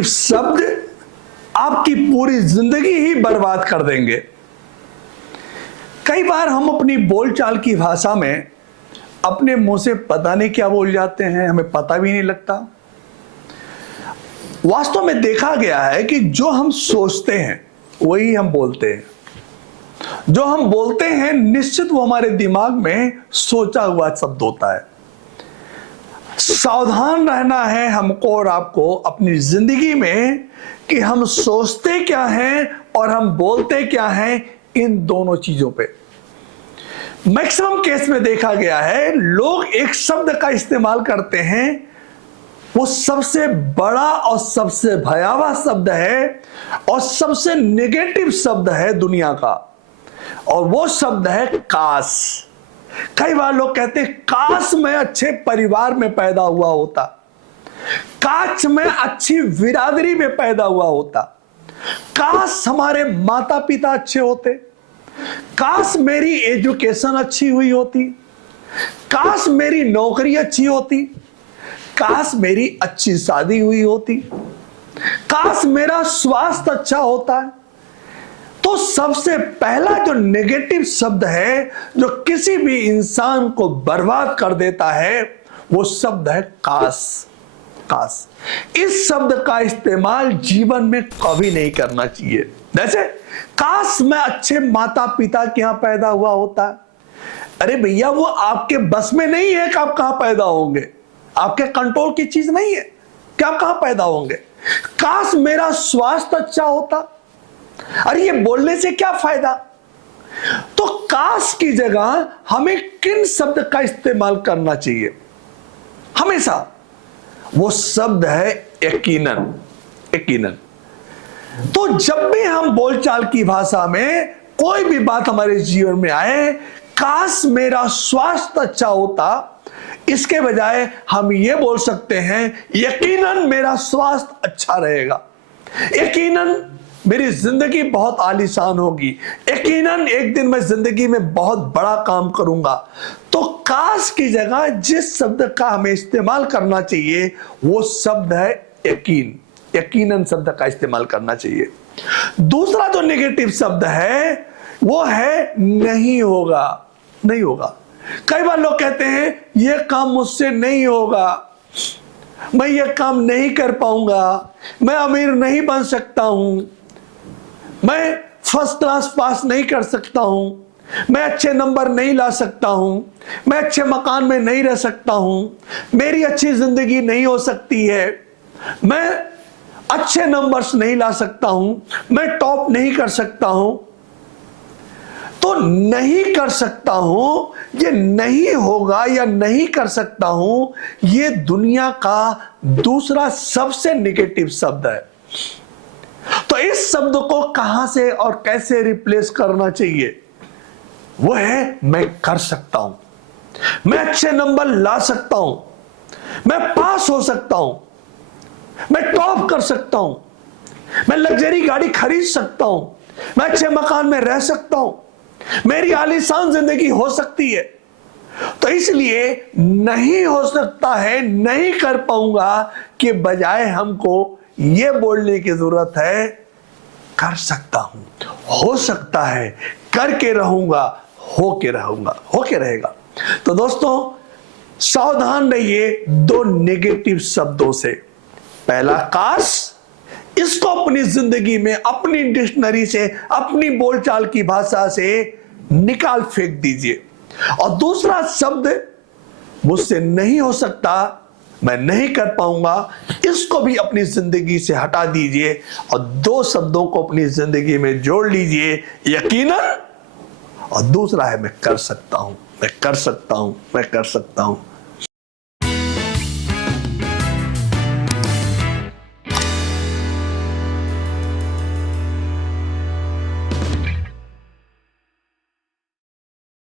Negative शब्द आपकी पूरी जिंदगी ही बर्बाद कर देंगे। कई बार हम अपनी बोलचाल की भाषा में अपने मुंह से पता नहीं क्या बोल जाते हैं, हमें पता भी नहीं लगता। वास्तव में देखा गया है कि जो हम सोचते हैं वही हम बोलते हैं। जो हम बोलते हैं निश्चित वो हमारे दिमाग में सोचा हुआ शब्द होता है। सावधान रहना है हमको और आपको अपनी जिंदगी में कि हम सोचते क्या हैं और हम बोलते क्या हैं, इन दोनों चीजों पे। मैक्सिमम केस में देखा गया है लोग एक शब्द का इस्तेमाल करते हैं, वो सबसे बड़ा और सबसे भयावह शब्द है और सबसे नेगेटिव शब्द है दुनिया का, और वो शब्द है काश। कई बार लोग कहते हैं काश मैं अच्छे परिवार में पैदा हुआ होता, काश मैं अच्छी बिरादरी में पैदा हुआ होता, काश हमारे माता पिता अच्छे होते, काश मेरी एजुकेशन अच्छी हुई होती, काश मेरी नौकरी अच्छी होती, काश मेरी अच्छी शादी हुई होती, काश मेरा स्वास्थ्य अच्छा होता है। तो सबसे पहला जो नेगेटिव शब्द है जो किसी भी इंसान को बर्बाद कर देता है वो शब्द है काश। काश, इस शब्द का इस्तेमाल जीवन में कभी नहीं करना चाहिए। जैसे काश मैं अच्छे माता पिता के यहां पैदा हुआ होता। अरे भैया, वो आपके बस में नहीं है कि आप कहां पैदा होंगे, आपके कंट्रोल की चीज नहीं है कि आप कहां पैदा होंगे। काश मेरा स्वास्थ्य अच्छा होता। अरे ये बोलने से क्या फायदा। तो काश की जगह हमें किन शब्द का इस्तेमाल करना चाहिए हमेशा? वो शब्द है यकीनन। यकीनन। तो जब भी हम बोलचाल की भाषा में कोई भी बात हमारे जीवन में आए, काश मेरा स्वास्थ्य अच्छा होता, इसके बजाय हम ये बोल सकते हैं यकीनन मेरा स्वास्थ्य अच्छा रहेगा, यकीनन मेरी जिंदगी बहुत आलीशान होगी, यकीनन एक दिन मैं जिंदगी में बहुत बड़ा काम करूंगा। तो काश की जगह जिस शब्द का हमें इस्तेमाल करना चाहिए वो शब्द है यकीन। यकीनन शब्द का इस्तेमाल करना चाहिए। दूसरा जो नेगेटिव शब्द है वो है नहीं होगा। नहीं होगा। कई बार लोग कहते हैं यह काम मुझसे नहीं होगा, मैं ये काम नहीं कर पाऊंगा, मैं अमीर नहीं बन सकता हूं, मैं फर्स्ट क्लास पास नहीं कर सकता हूं, मैं अच्छे नंबर नहीं ला सकता हूं, मैं अच्छे मकान में नहीं रह सकता हूं, मेरी अच्छी जिंदगी नहीं हो सकती है, मैं अच्छे नंबर्स नहीं ला सकता हूं, मैं टॉप नहीं कर सकता हूं। तो नहीं कर सकता हूं, ये नहीं होगा या नहीं कर सकता हूं, ये दुनिया का दूसरा सबसे नेगेटिव शब्द है। तो इस शब्द को कहां से और कैसे रिप्लेस करना चाहिए? वो है मैं कर सकता हूं, मैं अच्छे नंबर ला सकता हूं, मैं पास हो सकता हूं, मैं टॉप कर सकता हूं, मैं लग्जरी गाड़ी खरीद सकता हूं, मैं अच्छे मकान में रह सकता हूं, मेरी आलीशान जिंदगी हो सकती है। तो इसलिए नहीं हो सकता है, नहीं कर पाऊंगा के बजाय हमको यह बोलने की जरूरत है कर सकता हूं, हो सकता है, करके रहूंगा, होके रहूंगा, होके रहेगा। तो दोस्तों सावधान रहिए दो नेगेटिव शब्दों से। पहला काश, इसको अपनी जिंदगी में अपनी डिक्शनरी से, अपनी बोलचाल की भाषा से निकाल फेंक दीजिए। और दूसरा शब्द मुझसे नहीं हो सकता, मैं नहीं कर पाऊंगा, इसको भी अपनी जिंदगी से हटा दीजिए और दो शब्दों को अपनी जिंदगी में जोड़ लीजिए, यकीनन, और दूसरा है मैं कर सकता हूं, मैं कर सकता हूं, मैं कर सकता हूं।